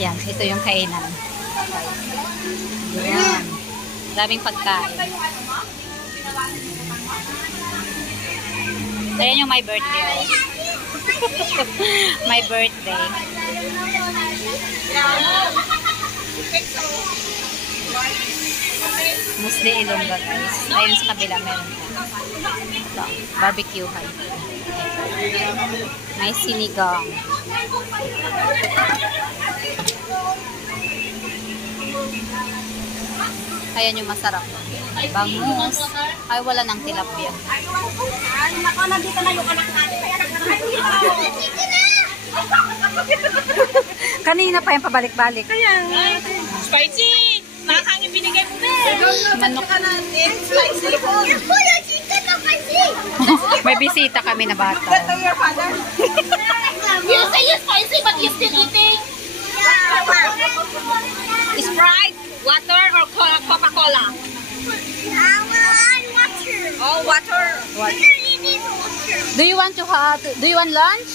Yan, ito yung kainan. Yan. Daming pagkain. Ayan yung my birthday. My birthday. Musli Ilongga, guys. Ayun sa kabila meron pa. Ito, barbecue-han. May sinigang. Ayan yung masarap. Bangus. Ay, wala ng tilapia. Nako, nandito na yung anak natin. Kanina pa yung pabalik-balik. Kaya nga. Spicy! Makakang yung binigay mo na. Manok ka natin. Spicy. May bisita kami na bata. You say you're spicy but you're still eating. Sprite, water, or Coca-Cola? Oh, water. What? Do you want lunch?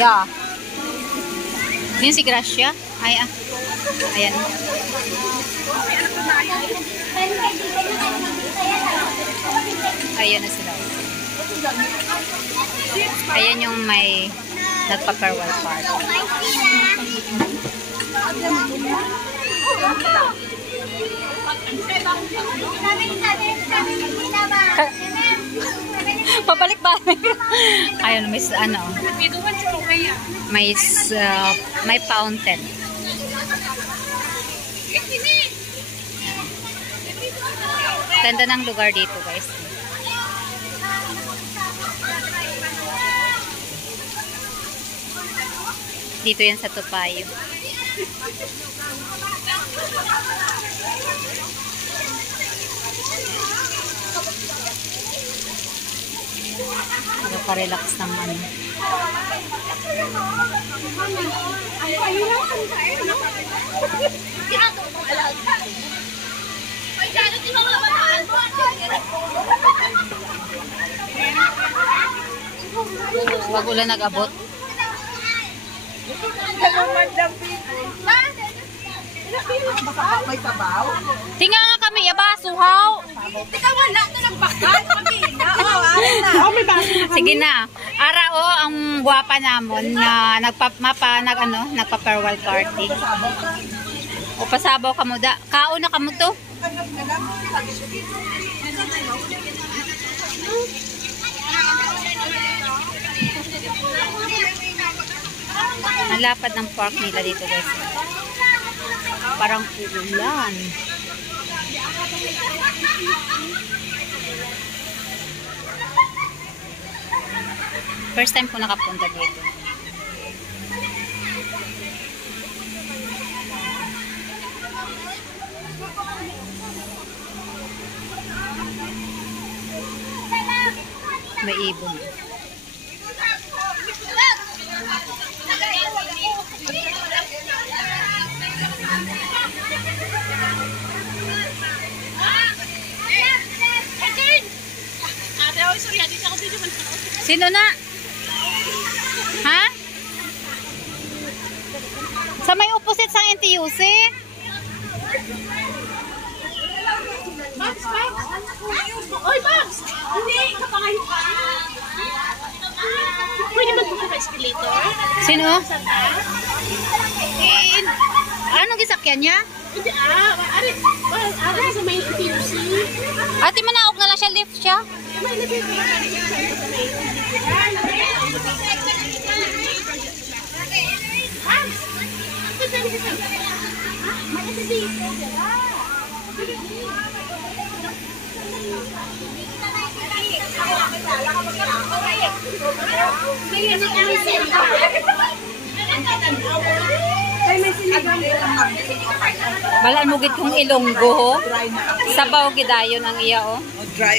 Yeah. Yun si Gracia. Ay, ayan. Ayan na sila. Ayan yung may nagpa-farewell party. Pabalik-balik. Ayun, may ano. May fountain. Ganda ng lugar dito, guys. Dito yan sa Topayo. Nagpa-relax ng ano. Wag ulan nag-abot. May sabaw? Tinga nga kami, aba, suhaw. Tika, wala na nagbakan. Sige na. Ara ang guwapa namon na nagpa-farewell party. O pasabaw ka mo da. Kaon na ka mo to. Ang lapad ng park nila dito, guys. Parang uulan. First time ko nakapunta dito. May ibon. Sino na? Ha? Sa may opposite sa NTUC? Max! Oy, Max! Hindi, kapangayo ka. Pwede magbuka ka escalator? Sino? Anong gisakyan niya? Hindi, ari sa may NTUC. Ate, manaog na lang siya, lift siya. Balaan mo gid kong Ilonggo ho. Sabaw gidayon ang iya oh. Dry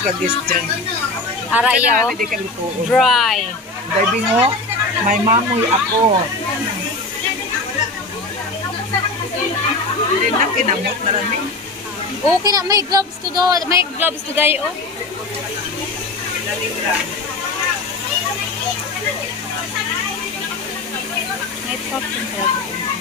tradition. Ara iya oh. Dry. Baby mo, may mamoy ako. Hindi na kinamot marami. Okay na, may gloves to do, may gloves to day oh. May popcorn talaga.